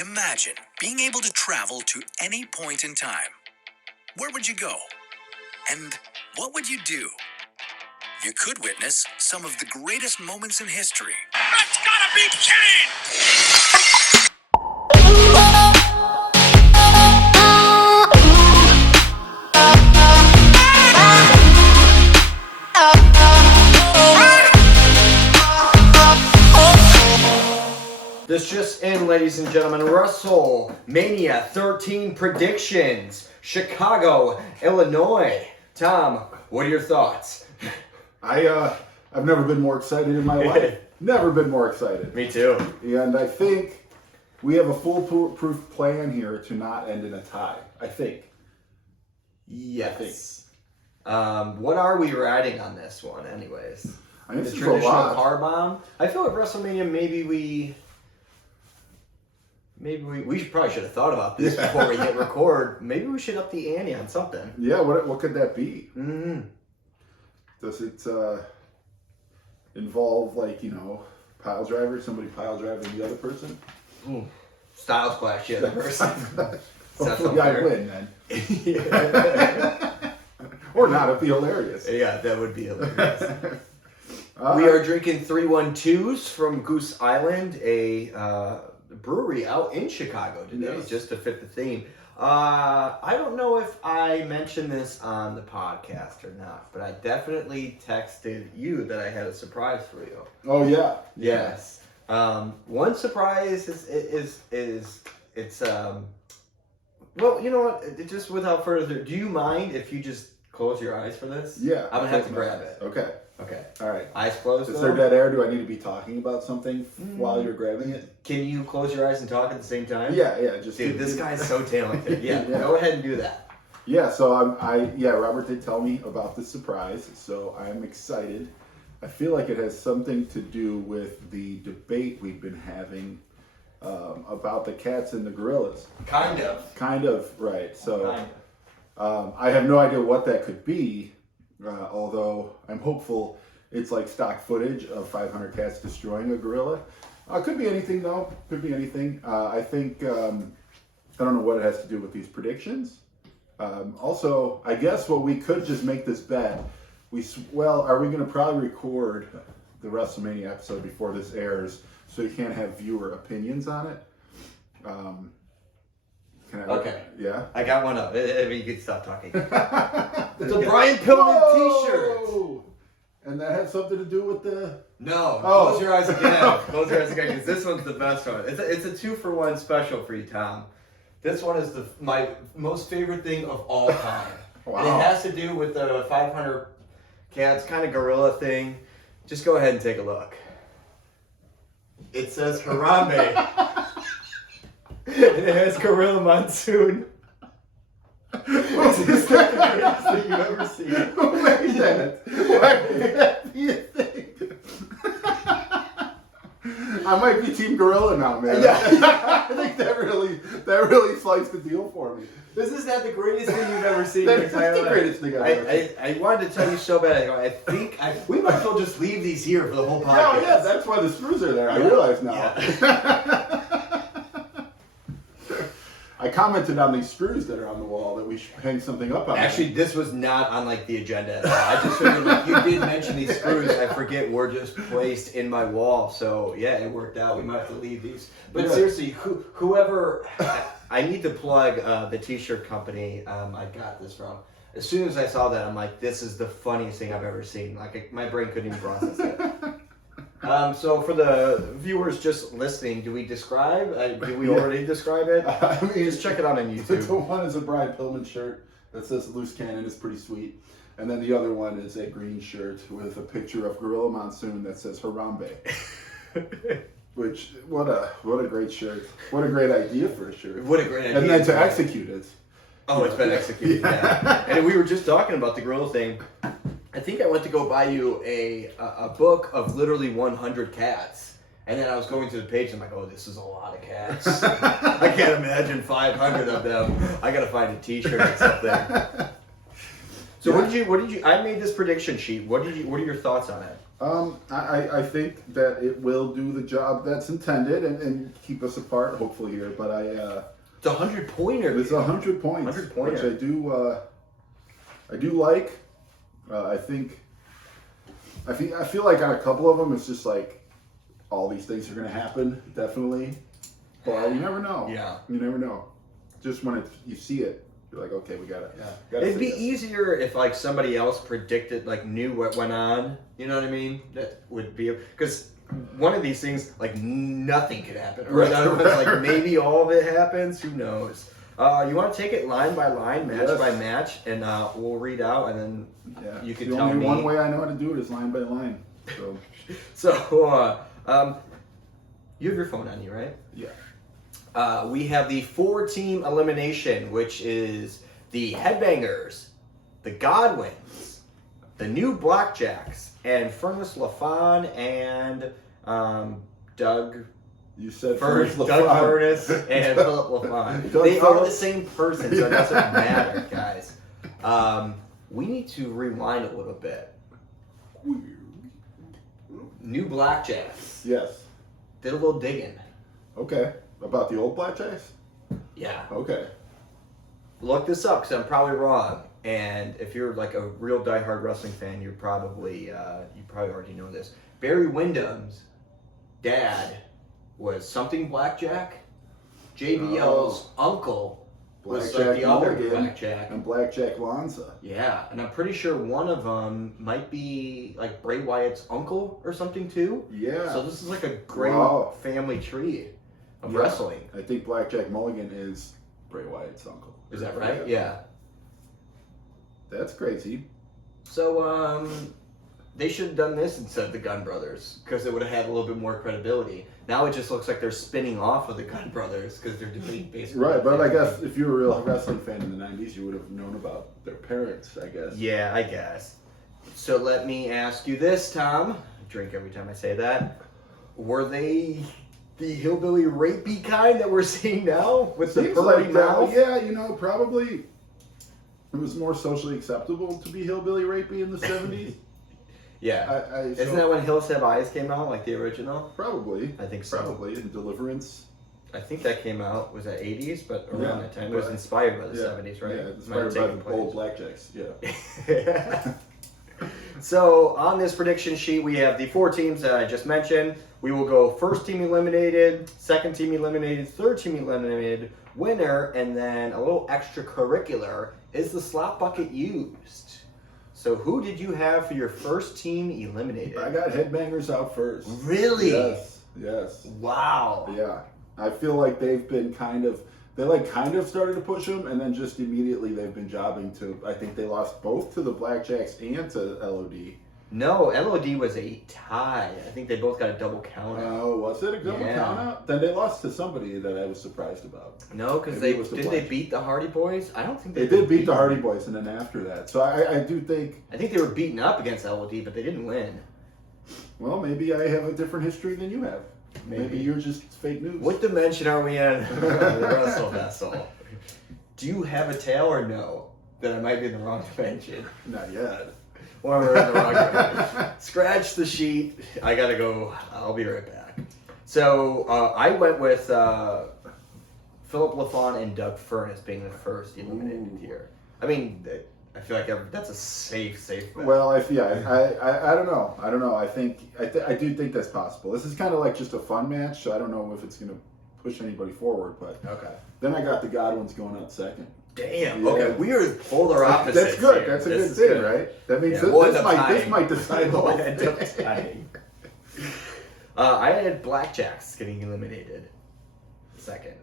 Imagine being able to travel to any point in time. Where would you go? And what would you do? You could witness some of the greatest moments in history. That's gotta be kidding! This just in, ladies and gentlemen, Wrestlemania 13 predictions, Chicago, Illinois. Tom, what are your thoughts? I've never been more excited in my life. Never been more excited. Me too. And I think we have a foolproof plan here to not end in a tie. I think. Yes. What are we riding on this one, anyways? I mean, The this is a traditional lot. car bomb. I feel like WrestleMania. Maybe we probably should have thought about this before we hit record. Maybe we should up the ante on something. Yeah. What could that be? Mm-hmm. Does it involve pile driver? Somebody pile driving the other person? Styles clash, the other person. Hopefully I win then. Yeah. Or not, it'd be hilarious. Yeah, that would be hilarious. We are drinking 312s from Goose Island, a brewery out in Chicago today, Yes. just to fit the theme. I don't know if I mentioned this on the podcast or not, but I definitely texted you that I had a surprise for you. Oh yeah. Yes. One surprise is well, you know what? Just without further ado, do you mind if you just close your eyes for this? Yeah. I'm gonna have to grab it. Okay. Okay. All right. Eyes closed. Is there dead air? Do I need to be talking about something while you're grabbing it? Can you close your eyes and talk at the same time? Yeah. Just Dude, this guy's so talented. Yeah, Yeah. Go ahead and do that. Yeah. So Robert did tell me about this surprise, so I'm excited. I feel like it has something to do with the debate we've been having about the cats and the gorillas. Kind of. Kind of, right. So Kind I have no idea what that could be, although I'm hopeful it's like stock footage of 500 cats destroying a gorilla. Could be anything, though. Could be anything. I think, I don't know what it has to do with these predictions. Also, I guess what we could just make this bet. Are we going to probably record the WrestleMania episode before this airs so you can't have viewer opinions on it? Okay. Yeah? I got one up. I mean, you can stop talking. It's a Brian Pillman t-shirt. Whoa! And that has something to do with the... No. Oh. Close your eyes again. Close your eyes again, because this one's the best one. It's a 2-for-1 special for you, Tom. This one is my most favorite thing of all time. Wow. And it has to do with the 500 cats kind of gorilla thing. Just go ahead and take a look. It says Harambe. And it has Gorilla Monsoon. What's This is the greatest thing you've ever seen. Who made that? Why would that be a thing? I might be Team Gorilla now, man. Yeah. I think that really sliced the deal for me. This is not the greatest thing you've ever seen in That your is entire the life. greatest thing I've ever seen. I wanted to tell you so bad. I think we might as well just leave these here for the whole podcast. Oh, yeah, that's why the screws are there. I Yeah. realize now. Yeah. I commented on these screws that are on the wall that we should hang something up on. Actually, this was not on the agenda at all. I just figured you did mention these screws. I forget were just placed in my wall. So yeah, it worked out. We might have to leave these. But Yeah. seriously, whoever, I need to plug the t-shirt company I got this from. As soon as I saw that, I'm like, this is the funniest thing I've ever seen. Like my brain couldn't even process it. So for the viewers just listening, do we describe? Do we already describe it? I mean, Just check it out on The YouTube. one is a Brian Pillman shirt that says Loose Cannon. Is pretty sweet. And then the other one is a green shirt with a picture of Gorilla Monsoon that says Harambe. Which, what a great shirt. What a great idea for a shirt. What a great idea. And then to execute it. Oh, it's been executed, yeah. And we were just talking about the gorilla thing. I think I went to go buy you a book of literally 100 cats. And then I was going to the page and I'm like, oh, this is a lot of cats. I can't imagine 500 of them. I gotta find a t-shirt or something. So what did you, I made this prediction sheet. What are your thoughts on it? I think that it will do the job that's intended and keep us apart, hopefully here. But It's a 100-pointer. it's 100 points, 100-pointer. which I do like. I feel like on a couple of them, it's just like all these things are going to happen, definitely. But you never know. Yeah. You never know. Just when you see it, you're like, okay, we got it. Yeah. It'd be easier if like somebody else predicted, like knew what went on. You know what I mean? That would be because one of these things, like nothing could happen. Or another one's like maybe all of it happens. Who knows? You want to take it line by line, match by match, and we'll read out, and then you can tell me. The only one way I know how to do it is line by line. So, you have your phone on you, right? Yeah. We have the 4-team elimination, which is the Headbangers, the Godwins, the New Blackjacks, and Furnace LaFawn and Doug. You said Doug Furnace and Philip LaFawn. They are the same person, so it doesn't matter, guys. We need to rewind a little bit. New Blackjacks. Yes. Did a little digging. Okay. About the old Blackjacks? Yeah. Okay. Look this up because I'm probably wrong. And if you're like a real diehard wrestling fan, you probably already know this. Barry Windham's dad was something Blackjack. JBL's uncle was like the other Blackjack. And Blackjack Lanza. Yeah, and I'm pretty sure one of them might be like Bray Wyatt's uncle or something too. Yeah. So this is like a great family tree of wrestling. I think Blackjack Mulligan is Bray Wyatt's uncle. Is that right? Yeah. That's crazy. So, they should have done this instead of the Gunn Brothers because it would have had a little bit more credibility. Now it just looks like they're spinning off of the Gunn Brothers because they're doing basically. Right, but I guess if you were a real wrestling fan in the 90s, you would have known about their parents, I guess. Yeah, I guess. So let me ask you this, Tom. I drink every time I say that. Were they the hillbilly rapey kind that we're seeing now with the pearly mouth? Yeah, probably it was more socially acceptable to be hillbilly rapey in the 70s. Yeah. Isn't that when Hills Have Eyes came out, like the original? Probably. I think so. Probably. And Deliverance. I think that came out, was that 80s? But around that time. It was inspired by the 70s, right? Yeah, inspired by the old Blackjacks. Yeah. So, on this prediction sheet, we have the 4 teams that I just mentioned. We will go first team eliminated, second team eliminated, third team eliminated, winner, and then a little extracurricular. Is the slot bucket used? So who did you have for your first team eliminated? I got Headbangers out first. Really? Yes. Wow. Yeah. I feel like they've been kind of started to push them, and then just immediately they've been jobbing to, I think they lost both to the Blackjacks and to LOD. No, LOD was a tie. I think they both got a double count out. Oh, was it a double count out? Then they lost to somebody that I was surprised about. No, because they beat the Hardy Boys? I don't think they did beat the Hardy Boys, and then after that. So I do think... I think they were beaten up against LOD, but they didn't win. Well, maybe I have a different history than you have. Maybe you're just fake news. What dimension are we in? The Wrestle Vessel. Do you have a tail or no? That I might be in the wrong dimension. Not yet. Or we're in the wrong dimension. Scratch the sheet. I gotta go. I'll be right back. So I went with Philip LaFawn and Doug Furnace being the first eliminated here. I mean, I feel like that's a safe bet. Well, I don't know. I do think that's possible. This is kind of like just a fun match, so I don't know if it's going to push anybody forward. But okay. Then I got the Godwins going out second. Damn. Yeah. Okay, we are polar opposites. That's good. Here. That's a good thing, right? That means this might decide the whole thing. I had Blackjacks getting eliminated second.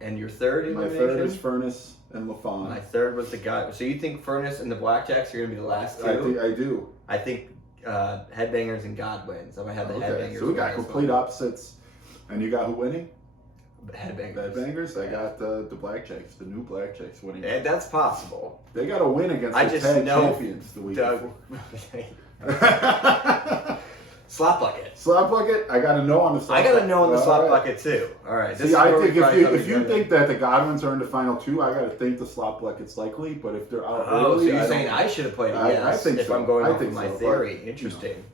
And your third elimination? My third is Furnace and LaFawn. My third was the guy. So you think Furnace and the Blackjacks are going to be the last two? I do. I think Headbangers and Godwins. I'm going to have the Headbangers. So we got complete opposites. And you got who winning? Headbangers. I got the Blackjacks, the new Blackjacks winning. And that's possible. They got to win against the tag champions the week before. Slot bucket. Slot bucket. I got a no on the slot. I got a no on the slot bucket too. All right. See, I think if you think that the Godwins are in the final two, I got to think the slot bucket's likely. But if they're out early, so you're saying I should have played it? Yes. I think if so. I'm going off of my theory. Interesting.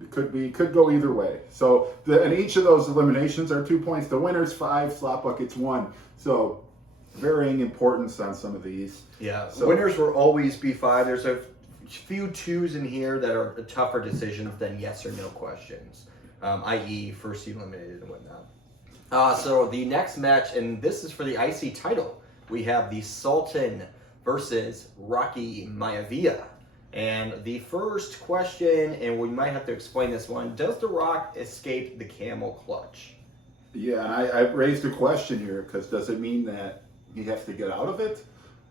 It could go either way. So, and each of those eliminations are 2 points. The winner's 5, slot buckets 1. So, varying importance on some of these. Yeah, So, winners will always be 5. There's a few 2s in here that are tougher decisions than yes or no questions, i.e. first eliminated and whatnot. So the next match, and this is for the IC title, we have the Sultan versus Rocky Maivia. And the first question, and we might have to explain this one, does The Rock escape the camel clutch? Yeah, and I raised a question here because does it mean that he has to get out of it?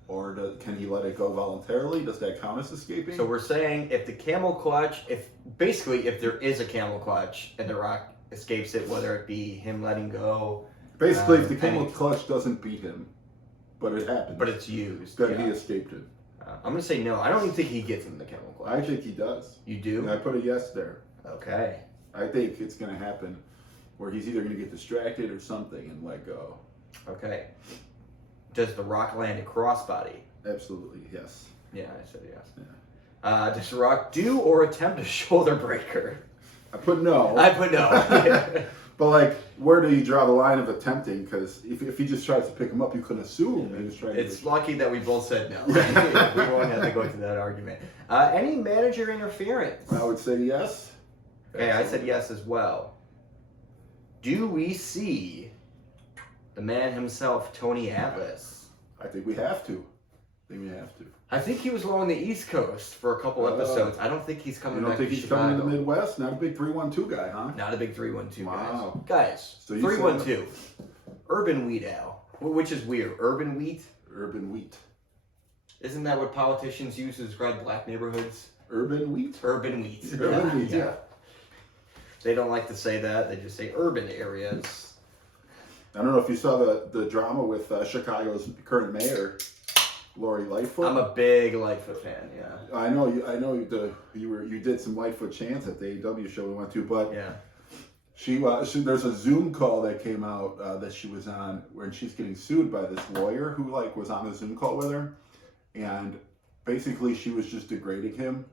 Or can he let it go voluntarily? Does that count as escaping? So we're saying if the camel clutch, if there is a camel clutch and The Rock escapes it, whether it be him letting go. Basically, if the camel clutch doesn't beat him, but it happens. But it's used. Then he escaped it. I'm going to say no. I don't even think he gets in the camel clutch. I think he does. You do? And I put a yes there. Okay. I think it's going to happen where he's either going to get distracted or something and let go. Okay. Does The Rock land a crossbody? Absolutely, yes. Yeah, I said yes. Yeah. Does The Rock do or attempt a shoulder breaker? I put no. I put no. But, like, where do you draw the line of attempting? Because if he just tries to pick him up, you can assume he was trying to... It's lucky that we both said no. We won't have to go into that argument. Any manager interference? I would say yes. Okay, I said yes as well. Do we see the man himself, Tony Atlas? I think we have to. I think he was along the East Coast for a couple episodes. I don't think he's coming back to Chicago. You don't think he's coming to the Midwest? Not a big 3-1-2 guy, huh? Not a big 3-1-2 Wow. guys. So 3-1-2. Urban Wheat Ale, which is weird. Urban Wheat? Urban Wheat. Isn't that what politicians use to describe black neighborhoods? Urban Wheat? Urban Wheat. Urban Wheat, yeah. They don't like to say that. They just say urban areas. I don't know if you saw the drama with Chicago's current mayor, Lori Lightfoot. I'm a big Lightfoot fan. Yeah. I know you did some Lightfoot chants at the AEW show we went to, but yeah. There's a Zoom call that came out that she was on where she's getting sued by this lawyer who was on a Zoom call with her, and basically she was just degrading him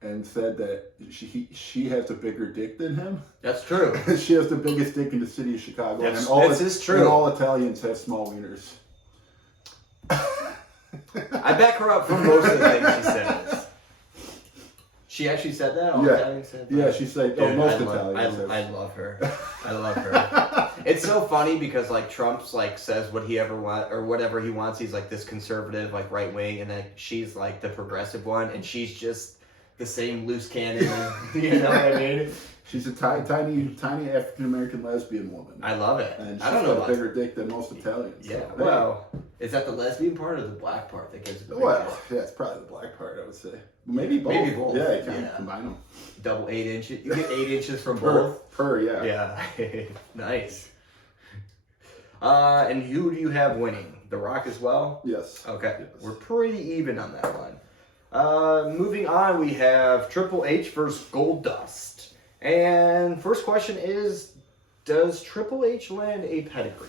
and said that she has a bigger dick than him. That's true. She has the biggest dick in the city of Chicago. This is true. And all Italians have small wieners. I back her up for most of the things she says. She actually said that? All Italians said that? Yeah, she said, most Italians. I love her. I love her. It's so funny because, like, Trump's, like, says what he ever wants, or whatever he wants. He's, like, this conservative, like, right wing, and then she's, like, the progressive one, and she's just the same loose cannon. You know what I mean? She's a tiny African-American lesbian woman. I love it. And she's I don't know got a bigger dick than most Italians. Yeah, so, well, is that the lesbian part or the black part that gives it the big well, dick? yeah, it's probably the black part, I would say. Maybe both. Yeah, you can combine them. Double 8 inches. You get 8 inches from both. Per, yeah. Yeah. Nice. And who do you have winning? The Rock as well? Yes. Okay. Yes. We're pretty even on that one. Moving on, we have Triple H versus Goldust. And first question is, does Triple H land a pedigree?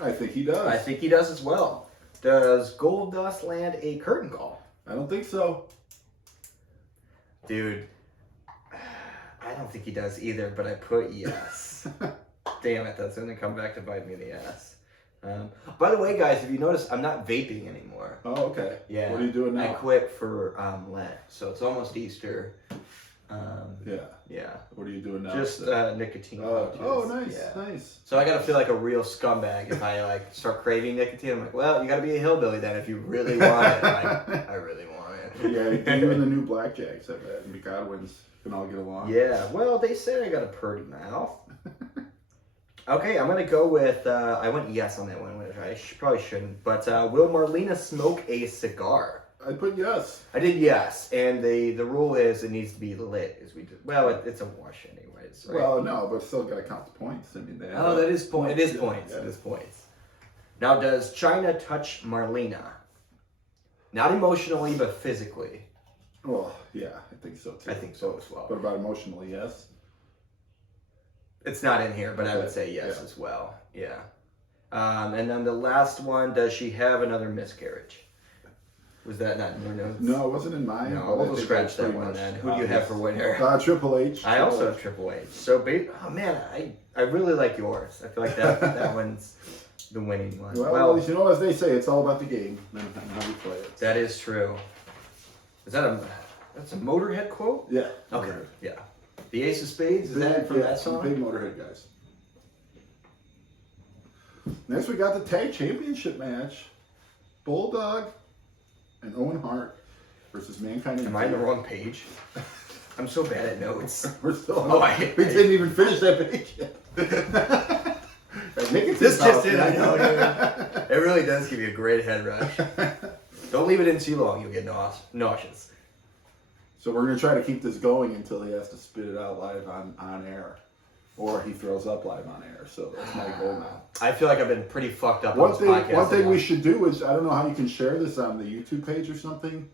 I think he does. I think he does as well. Does Goldust land a curtain call? I don't think so. Dude, I don't think he does either, but I put yes. Damn it, that's going to come back to bite me in the ass. By the way, guys, if you notice, I'm not vaping anymore. Oh, okay. Yeah. What are you doing now? I quit for Lent, so it's almost Easter. Yeah. What are you doing now? Just nicotine. Nice, yeah. nice. So I gotta feel like a real scumbag if I like start craving nicotine. I'm like, well, you gotta be a hillbilly then if you really want it. I really want it. Yeah, you and the new Blackjacks, I bet, and the Godwins can all get along. Yeah, well, they said I got a purty mouth. Okay, I'm going to go with, I went yes on that one, which I probably shouldn't. But will Marlena smoke a cigar? I put yes. I did yes, and the rule is it needs to be lit. Well, it's a wash anyways, right? Well, no, but still got to count the points. I mean, that is point. It is points. Yeah. It is points. Now, does China touch Marlena? Not emotionally, but physically. Well, yeah, I think so too. I think so as well. What about emotionally? Yes. It's not in here, but I would say yes as well. Yeah. And then the last one, does she have another miscarriage? Was that not in your notes? No, it wasn't in mine. No, but I we'll think scratch that's that pretty one much then. Who do you have for winner? Triple H. I also have Triple H. So, oh man, I really like yours. I feel like that one's the winning one. Well, you know, as they say, it's all about the game and how you play it. That is true. Is that's a Motorhead quote? Yeah. Okay. Yeah. The Ace of Spades, is that from that song? Big Motorhead guys. Next, we got the tag championship match. Bulldog and Owen Hart versus Mankind. Am I on the wrong page? I'm so bad at notes. We're still on. We didn't even finish that page yet. This just did, I know, dude. It really does give you a great head rush. Don't leave it in too long, you'll get nauseous. So we're going to try to keep this going until he has to spit it out live on air. Or he throws up live on air. So that's my goal now. I feel like I've been pretty fucked up on this podcast. One thing we should do is, I don't know how you can share this on the YouTube page or something,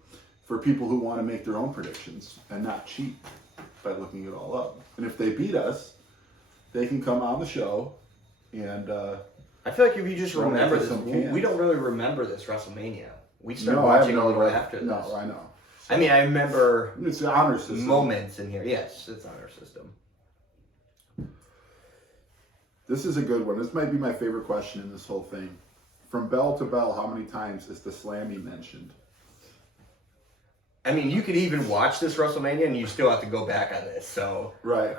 for people who want to make their own predictions and not cheat by looking it all up. And if they beat us, they can come on the show and... I feel like if you just remember this, cans. we don't really remember this WrestleMania. We started No, I have watching no a little right. after this. No, I know. I mean, I remember It's the honor system. moments in here. Yes, it's honor system. This is a good one. This might be my favorite question in this whole thing. From bell to bell, how many times is the Slammy mentioned? I mean, you could even watch this WrestleMania and you still have to go back on this, so... Right.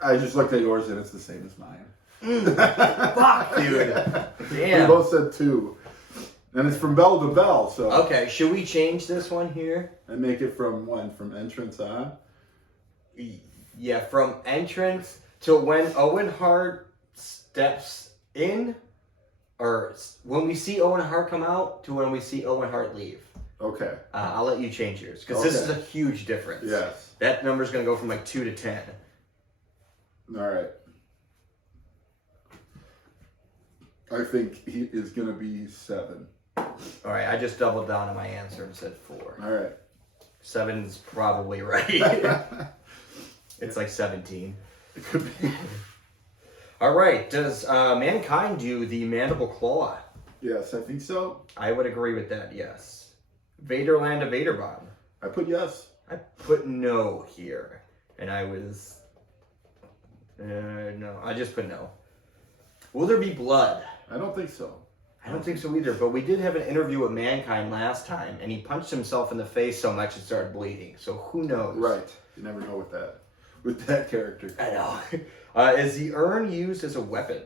I just looked at yours and it's the same as mine. Fuck, dude. Damn. We both said 2. And it's from bell to bell, so... Okay, should we change this one here? And make it from when? From entrance on? Yeah, from entrance to when Owen Hart steps in, or when we see Owen Hart come out to when we see Owen Hart leave. Okay. I'll let you change yours, because this is a huge difference. Yes. That number's going to go from like 2 to 10. All right. I think he is going to be 7. All right, I just doubled down on my answer and said 4. All right. 7's probably right. It's like 17. It could be. All right, does Mankind do the Mandible Claw? Yes, I think so. I would agree with that, yes. Vaderland a Vader Bomb. I put yes. I put no here, and I was... no, I just put no. Will there be blood? I don't think so. I don't think so either, but we did have an interview with Mankind last time, and he punched himself in the face so much it started bleeding, so who knows? Right. You never know with that character. I know. Is the urn used as a weapon?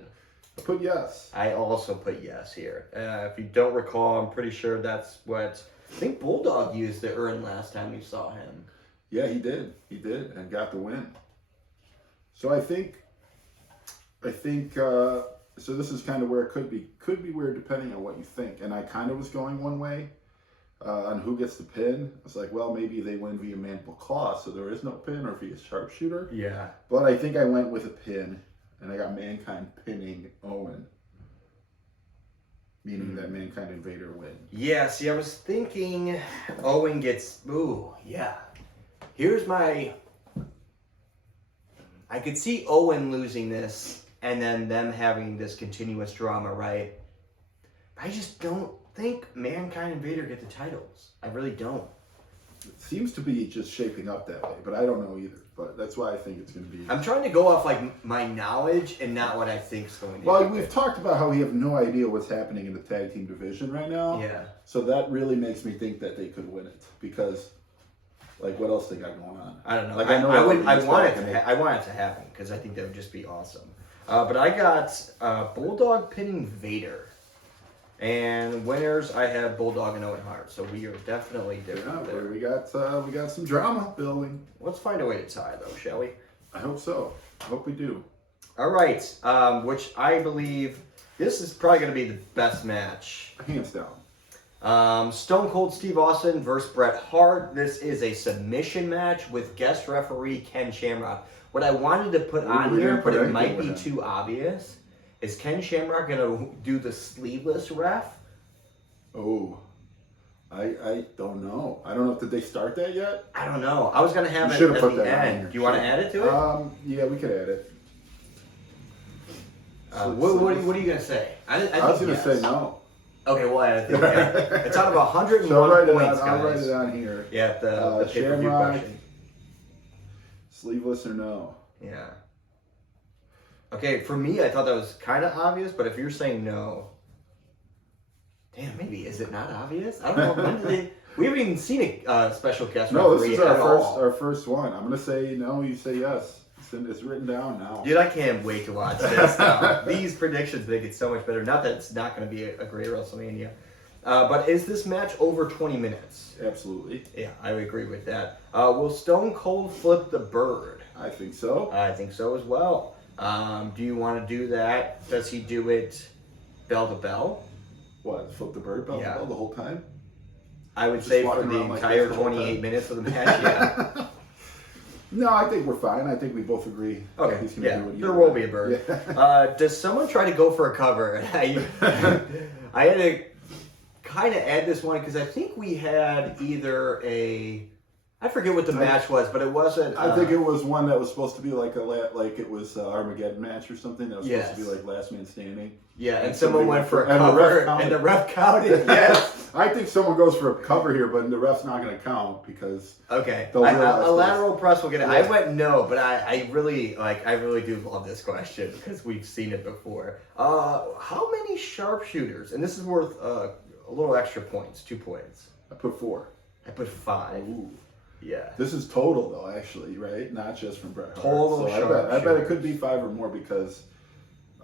I put yes. I also put yes here. If you don't recall, I'm pretty sure that's what... I think Bulldog used the urn last time we saw him. Yeah, he did. He did, and got the win. So I think, so this is kind of where it could be weird depending on what you think. And I kind of was going one way on who gets the pin. I was like, well, maybe they win via Mandible Claw, so there is no pin, or via Sharpshooter. Yeah. But I think I went with a pin, and I got Mankind pinning Owen. Meaning that Mankind and Vader win. Yeah, see, I was thinking Owen gets... Ooh, yeah. Here's my... I could see Owen losing this, and then them having this continuous drama, right? I just don't think Mankind and Vader get the titles. I really don't. It seems to be just shaping up that way, but I don't know either. But that's why I think it's going to be... I'm trying to go off, like, my knowledge and not what I think is going to Well, happen. we've talked about how we have no idea what's happening in the tag team division right now. Yeah. So that really makes me think that they could win it. Because, like, what else they got going on? I don't know. Like, I want it to to happen, because I think that would just be awesome. But I got Bulldog pinning Vader. And winners, I have Bulldog and Owen Hart. So we are definitely different there. We got some drama building. Let's find a way to tie, though, shall we? I hope so. I hope we do. All right. Which I believe this is probably going to be the best match. Hands down. Stone Cold Steve Austin versus Bret Hart. This is a submission match with guest referee Ken Shamrock. What I wanted to put on here, but it might be too obvious, is Ken Shamrock going to do the sleeveless ref? Oh, I don't know. I don't know. Did they start that yet? I don't know. I was going to have You it at put the that on end. here. Do you want to add it to it? Yeah, we could add it. What are you going to say? I was going to say no. Okay, well, I think it's out of 101 So I'll write it points, on, I'll write guys. it on here. Yeah, the pay-per-view Shamrock. question. Sleeveless or no? Yeah. Okay, for me, I thought that was kind of obvious, but if you're saying no, damn, maybe is it not obvious? I don't know. When did they? We haven't even seen a special guest No, this referee is at all. our first one. I'm gonna say no. You say yes. It's written down now. Dude, I can't wait to watch this now. These predictions make it so much better. Not that it's not going to be a great WrestleMania. But is this match over 20 minutes? Absolutely. Yeah, I would agree with that. Will Stone Cold flip the bird? I think so. I think so as well. Do you want to do that? Does he do it bell to bell? What? Flip the bird bell Yeah. the whole time? I would Just say for walking the around like entire this the whole 28 time. minutes of the match, yeah. No, I think we're fine. I think we both agree. Okay, He's gonna yeah, do what he there wants. will be a bird. Yeah. Does someone try to go for a cover? I had to kind of add this one because I think we had either I forget what the match was, but it wasn't. I think it was one that was supposed to be like it was Armageddon match or something that was supposed to be like last man standing. Yeah, and someone went for a and the cover, ref counted. and the ref counted. Yes. I think someone goes for a cover here, but the ref's not going to count because Okay. they'll realize A this. lateral press will get it. I Yeah. went no, but I really do love this question because we've seen it before. How many sharpshooters? And this is worth a little extra points, 2 points. I put 4. I put 5. Ooh. Yeah. This is total though, actually, right? Not just from Bret Hart. Total So I bet it sharpshooters. could be 5 or more because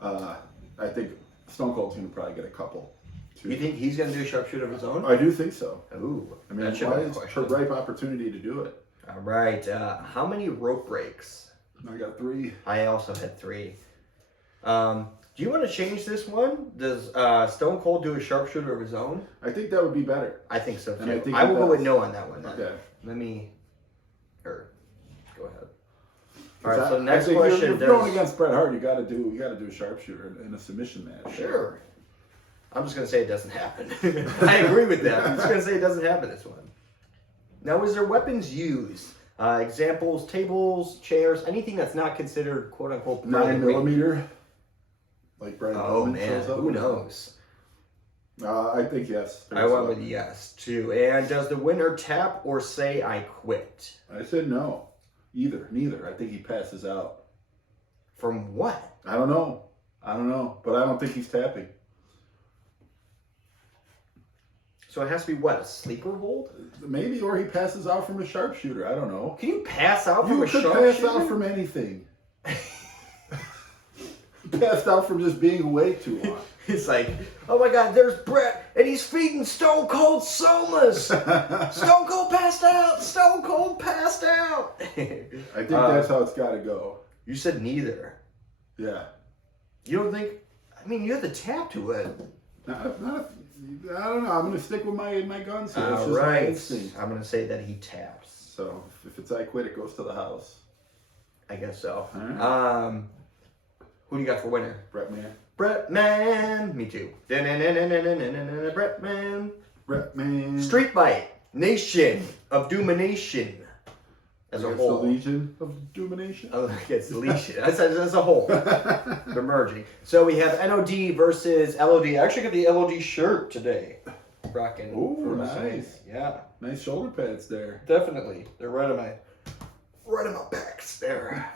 I think Stone Cold's going to probably get a couple. Too. You think he's gonna do a sharpshooter of his own? I do think so. Ooh. I mean, that should why be a is question. a ripe opportunity to do it? All right. How many rope breaks? I got 3. I also had 3. Do you want to change this one? Does Stone Cold do a sharpshooter of his own? I think that would be better. I think so too. And I think I will he go does. with no on that one then. Okay. Let me. Go ahead. All right. So I next think question. If you're going against Bret Hart, you got to do a sharpshooter in a submission match. Sure. I'm just gonna say it doesn't happen. I agree with that. I'm just gonna say it doesn't happen this one. Now, is there weapons used? Examples: tables, chairs, anything that's not considered "quote unquote" 9mm, like Brian Oh Pillman man, shows up. who knows? I think yes. I went with yes too. And does the winner tap or say "I quit"? I said no. Neither. I think he passes out. From what? I don't know, but I don't think he's tapping. So it has to be what, a sleeper hold? Maybe, or he passes out from a sharpshooter. I don't know. Can you pass out from You a could sharpshooter? pass out from anything. Passed out from just being awake too long. It's like, oh my God, there's Brett, and he's feeding Stone Cold somas. Stone Cold passed out. Stone Cold passed out. I think that's how it's got to go. You said neither. Yeah. You don't think? I mean, you have to tap to it. I don't know. I'm going to stick with my guns here. It's All just my right. instinct. I'm gonna say that he taps. So if it's I quit, it goes to the house. I guess so. All right. Who do you got for winner? Brett Man. Brett Man. Me too. Brett Man. Brett Man. Street Fight. Nation of Domination. As a Against whole. the Legion of Domination. Oh, against the Legion. As a whole. They're merging. So we have NOD versus LOD. I actually got the LOD shirt today. Rocking. Ooh, for nice. WrestleMania. Yeah, Nice shoulder pads there. definitely. They're right on my backs there.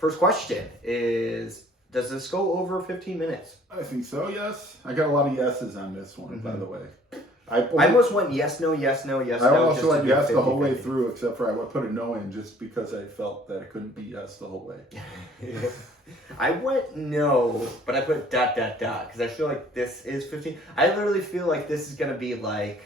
First question is, does this go over 15 minutes? I think so, yes. I got a lot of yeses on this one, by the way. I almost went yes, no, yes, no, yes, I no. almost just to went do yes the whole way 50-50. through, except for I would put a no in just because I felt that it couldn't be yes the whole way. I went no, but I put ... because I feel like this is 15. I literally feel like this is going to be like,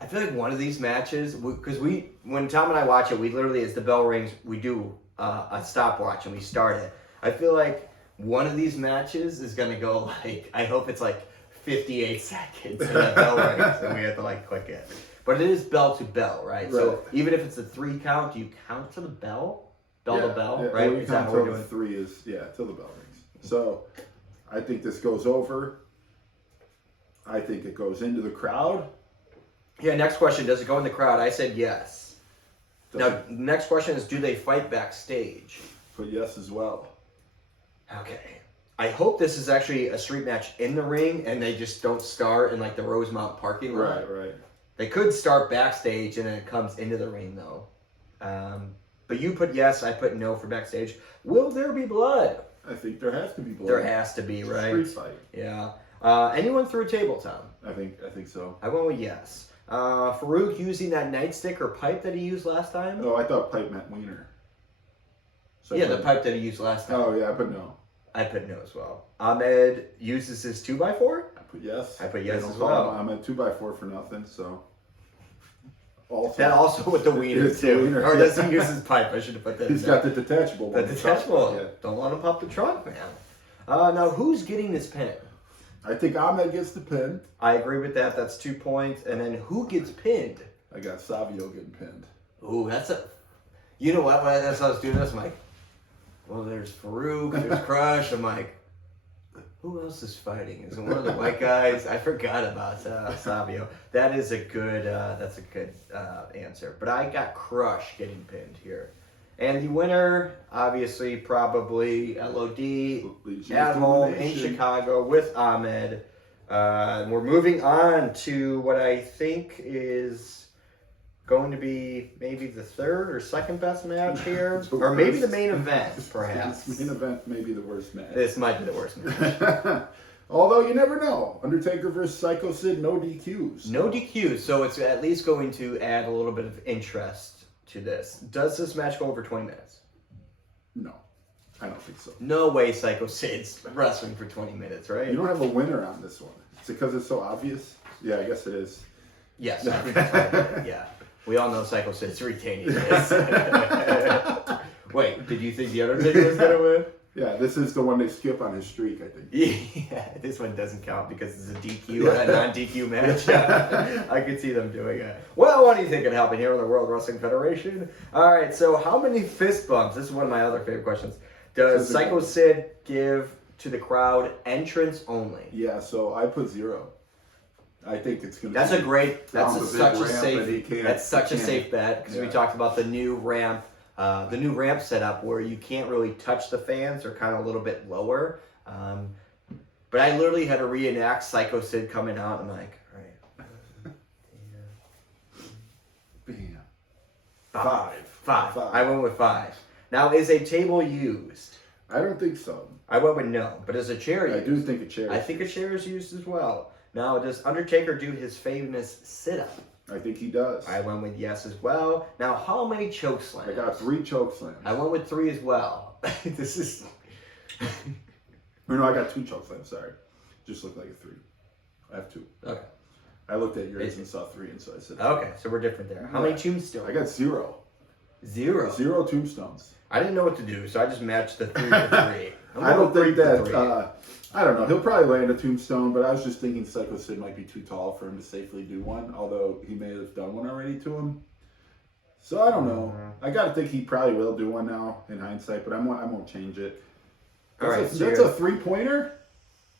I feel like one of these matches, because when Tom and I watch it, we literally, as the bell rings, we do a stopwatch and we start it. I feel like one of these matches is going to go like, I hope it's like 58 seconds and the bell rings and we have to like click it. But it is bell to bell, right? So Right. even if it's a 3 count, do you count to the bell? Bell to bell, yeah, right? well, you Is that count how we're till doing? 3 is, till the bell rings. So I think this goes over. I think it goes into the crowd. Yeah, next question. Does it go in the crowd? I said yes. Now, next question is, do they fight backstage? But yes as well. Okay. I hope this is actually a street match in the ring, and they just don't start in like the Rosemount parking lot. Right. They could start backstage, and then it comes into the ring though. But you put yes, I put no for backstage. Will there be blood? I think there has to be blood. There has to be, right? Street fight. Yeah. Anyone threw a table, Tom? I think so. I went with yes. Farouk using that nightstick or pipe that he used last time? Oh, I thought pipe meant wiener. So yeah, the pipe that he used last time. Oh, yeah, I put no. I put no as well. Ahmed uses his 2x4? I put yes. I put yes They as don't well. call him- I'm at 2x4 for nothing, so. Also, That also with the wiener It's the too. wiener, Or yeah. does he use his pipe? I should have put that He's in there. got the detachable The one. detachable. Yeah. Don't let him pop the trunk, man. Now, who's getting this pin? I think Ahmed gets the pin. I agree with that. That's 2 points. And then who gets pinned? I got Savio getting pinned. Ooh, that's a... You know what? When I was doing this, I'm like, well, there's Farouk, there's Crush. I'm like, who else is fighting? Is it one of the white guys? I forgot about Savio. That is a good, that's a good answer. But I got Crush getting pinned here. And the winner, obviously, probably LOD at home in Chicago with Ahmed. We're moving on to what I think is going to be maybe the third or second best match here. Or maybe the main event, perhaps. This main event may be the worst match. This might be the worst match. Although you never know. Undertaker versus Psycho Sid, no DQs. No DQs, so it's at least going to add a little bit of interest to this. Does this match go over 20 minutes? No, I don't think so. No way Psycho Sid's wrestling for 20 minutes, right? You don't have a winner on this one. Is it because it's so obvious? Yeah, I guess it is. Yes, I think so. Yeah. We all know Psycho Sid's retaining this. Wait, did you think the Undertaker was going to win? Yeah, this is the one they skip on his streak, I think. Yeah, this one doesn't count because it's a DQ and a non-DQ match. I could see them doing it. Well, what do you think could happen here in the World Wrestling Federation? All right, so how many fist bumps? This is one of my other favorite questions. Does Psycho Sid give to the crowd entrance only? Yeah, so I put 0. I think it's going to That's be a great, that's down a, the big such a ramp, and he safe, can't- that's such a he safe can't- bet because we yeah. talked about the new ramp setup where you can't really touch the fans or kind of a little bit lower. But I literally had to reenact Psycho Sid coming out. I'm like, all right. Bam. Five. I went with 5. Now, is a table used? I don't think so. I went with no. But is a chair I used? do think a chair. I think a chair is used as well. Now, does Undertaker do his famous sit-up? I think he does. I went with yes as well. Now, how many choke slams? I got 3 choke slams. I went with 3 as well. This is... Or no, I got 2 choke slams, sorry. Just looked like a 3. I have 2. Okay. I looked at yours and saw 3, and so I said... Okay, so we're different there. How many tombstones? I got 0. 0. 0 tombstones. I didn't know what to do, so I just matched the 3 to 3. I don't think that... 3. I don't know. He'll probably land a tombstone, but I was just thinking Psycho Sid might be too tall for him to safely do one, although he may have done one already to him. So I don't know. I got to think he probably will do one now in hindsight, but I won't change it. All right, so That's a 3-pointer?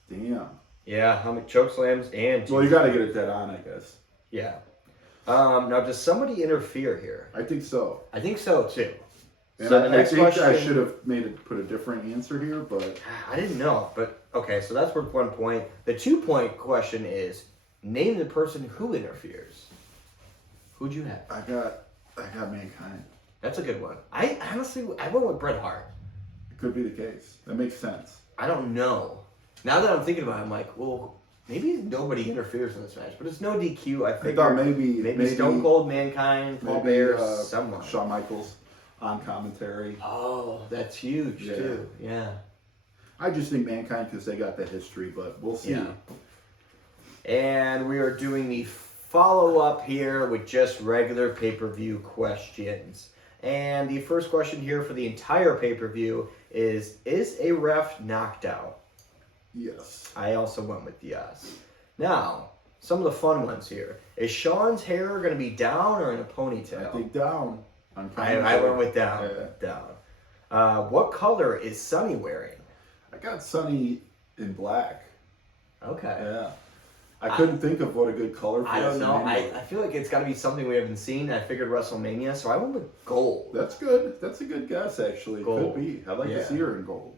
Damn. Yeah, how many choke slams and... Well, you got to get it dead on, I guess. Yeah. Now, does somebody interfere here? I think so. I think so, too. And So the I next think question... I should have put a different answer here, but I didn't know, but okay, so that's worth 1 point. The 2-point question is, name the person who interferes. Who'd you have? I got Mankind. That's a good one. I went with Bret Hart. It could be the case. That makes sense. I don't know. Now that I'm thinking about it, I'm like, well, maybe nobody interferes in this match, but it's no DQ. I I figured thought maybe Stone Cold, Mankind, Paul maybe, Bear, someone. Shawn Michaels on commentary. Oh, that's huge too. Yeah. I just think Mankind because they got that history, but we'll see. Yeah. And we are doing the follow-up here with just regular pay-per-view questions. And the first question here for the entire pay-per-view is a ref knocked out? Yes. I also went with yes. Now, some of the fun ones here. Is Sean's hair going to be down or in a ponytail? I think down. I went with down. Yeah. Down. What color is Sonny wearing? I got Sonny in black. Okay. Yeah. I couldn't think of what a good color for I don't know. WrestleMania. I feel like it's got to be something we haven't seen. I figured WrestleMania, so I went with gold. That's good. That's a good guess, actually. Gold. Could be. I'd like Yeah. to see her in gold.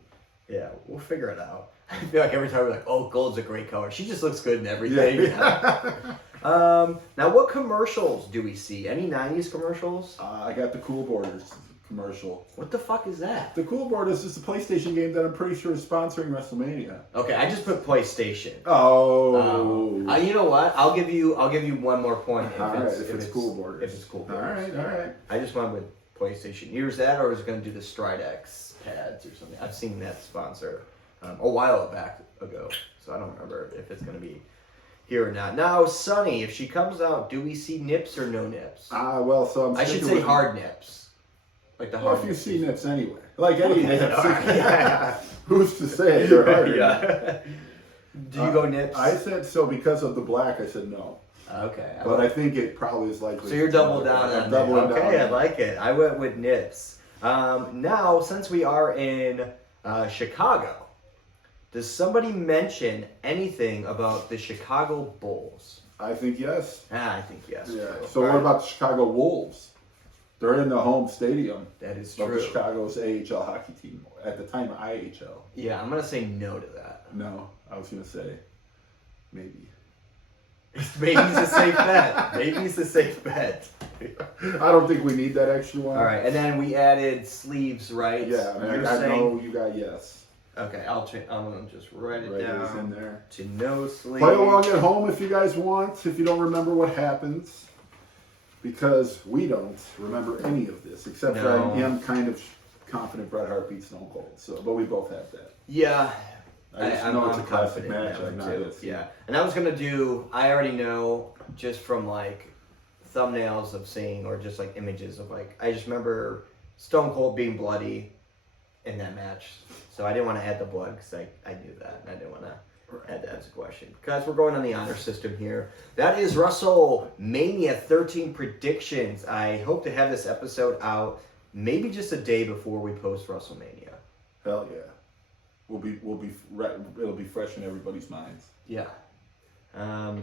Yeah, we'll figure it out. I feel like every time we're like, oh, gold's a great color. She just looks good in everything. Yeah. Now, what commercials do we see? Any 90s commercials? I got the Cool Borders commercial. What the fuck is that? The Cool Borders is a PlayStation game that I'm pretty sure is sponsoring WrestleMania. Okay, I just put PlayStation. Oh. You know what? I'll give you one more point. If it's Cool Borders. If it's Cool Borders. All right. I just went with PlayStation. Either that or is going to do the Stridex pads or something. I've seen that sponsor a while back ago, so I don't remember if it's going to be here or not. Now, Sunny, if she comes out, do we see nips or no nips? Well, so I should say hard nips. Like the hard Well, if you nips. see nips anyway. Like any Yeah. Who's to say they're hard? Yeah. Do you go nips? I said so because of the black. I said no. Okay. But I think it probably is likely. So you're double down on that. Okay, I like it. I went with nips. Now, since we are in Chicago, does somebody mention anything about the Chicago Bulls? I think yes. I think yes. Yeah. Too. So what about the Chicago Wolves? They're in the home stadium That is of the true. Chicago's AHL hockey team. At the time, IHL. Yeah, I'm gonna say no to that. No, I was gonna say maybe. Maybe it's a safe bet. Maybe it's a safe bet. I don't think we need that extra one. All right, and then we added sleeves, right? Yeah, I mean, You're I saying... know you got yes. Okay, I'm gonna just write it Right, down. it's in there. To no sleeves. Play along at home if you guys want. If you don't remember what happens, because we don't remember any of this, except for No. I am kind of confident Bret Hart beat Stone Cold. So, but we both have that. Yeah. I just know it's a classic confident in match. that I've one, not too. yet seen. Yeah, and I was gonna do. I already know just from like thumbnails of seeing or just like images of like. I just remember Stone Cold being bloody in that match, so I didn't want to add the blood because I knew that and I didn't want to add that as a question. Guys, we're going on the honor system here. That is WrestleMania 13 predictions. I hope to have this episode out maybe just a day before we post WrestleMania. Hell yeah. It'll be fresh in everybody's minds. Yeah. I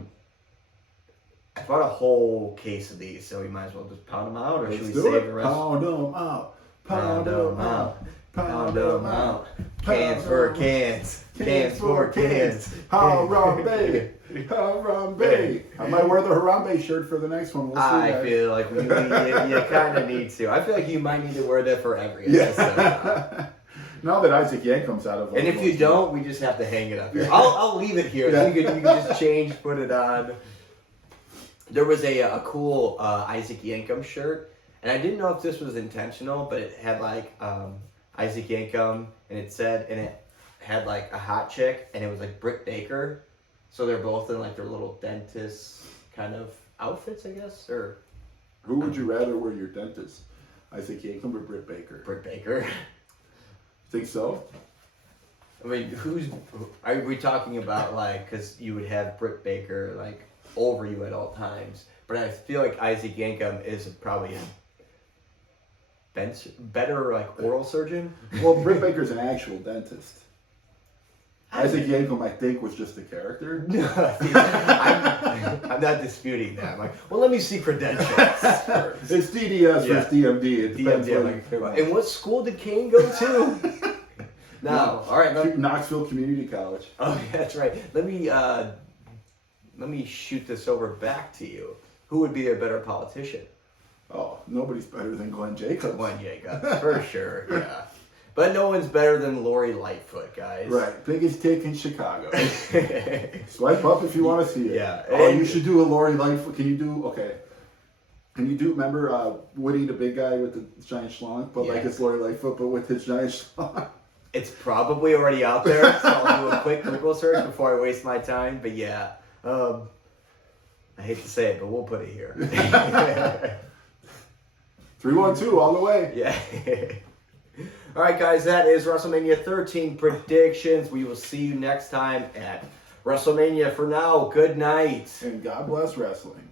bought a whole case of these, so we might as well just pound them out, or should we do save it. the rest? Pound them out. Pound them out. Pound them out. Cans for cans. Cans for cans. Harambe. Harambe. I might wear the Harambe shirt for the next one. We'll see. I guys. feel like you kind of need to. I feel like you might need to wear that for every episode. Yeah. Now that Isaac Yank comes out of And if you don't, we just have to hang it up here. I'll leave it here. Yeah. You can just change, put it on. There was a cool Isaac Yankum shirt, and I didn't know if this was intentional, but it had like Isaac Yankum, and it had like a hot chick, and it was like Britt Baker, so they're both in like their little dentist kind of outfits, I guess, or Who would you rather wear your dentist? Isaac Yankum or Britt Baker? Britt Baker. Think so? I mean, are we talking about like, because you would have Britt Baker like over you at all times, but I feel like Isaac Yankum is probably a better like oral surgeon. Well, Britt Baker's an actual dentist. Isaac Yankum, I think, was just a character. I'm not disputing that. I'm like, well, let me see credentials first. It's DDS versus DMD. It depends DMD, what like, and what school did Kane go to? No. All right. Knoxville Community College. Oh, yeah, that's right. Let me shoot this over back to you. Who would be a better politician? Oh, nobody's better than Glenn Jacobs. Glenn Jacobs, for sure. Yeah. But no one's better than Lori Lightfoot, guys. Right. Biggest kick in Chicago. Swipe up if you want to see it. Yeah. Oh, And- you should do a Lori Lightfoot. Can you do, remember Woody, the big guy with the giant schlong? But like Yeah. it's Lori Lightfoot, but with his giant schlong. It's probably already out there, so I'll do a quick Google search before I waste my time. But yeah, I hate to say it, but we'll put it here. 3-1-2 all the way. Yeah. All right, guys, that is WrestleMania 13 predictions. We will see you next time at WrestleMania. For now, good night. And God bless wrestling.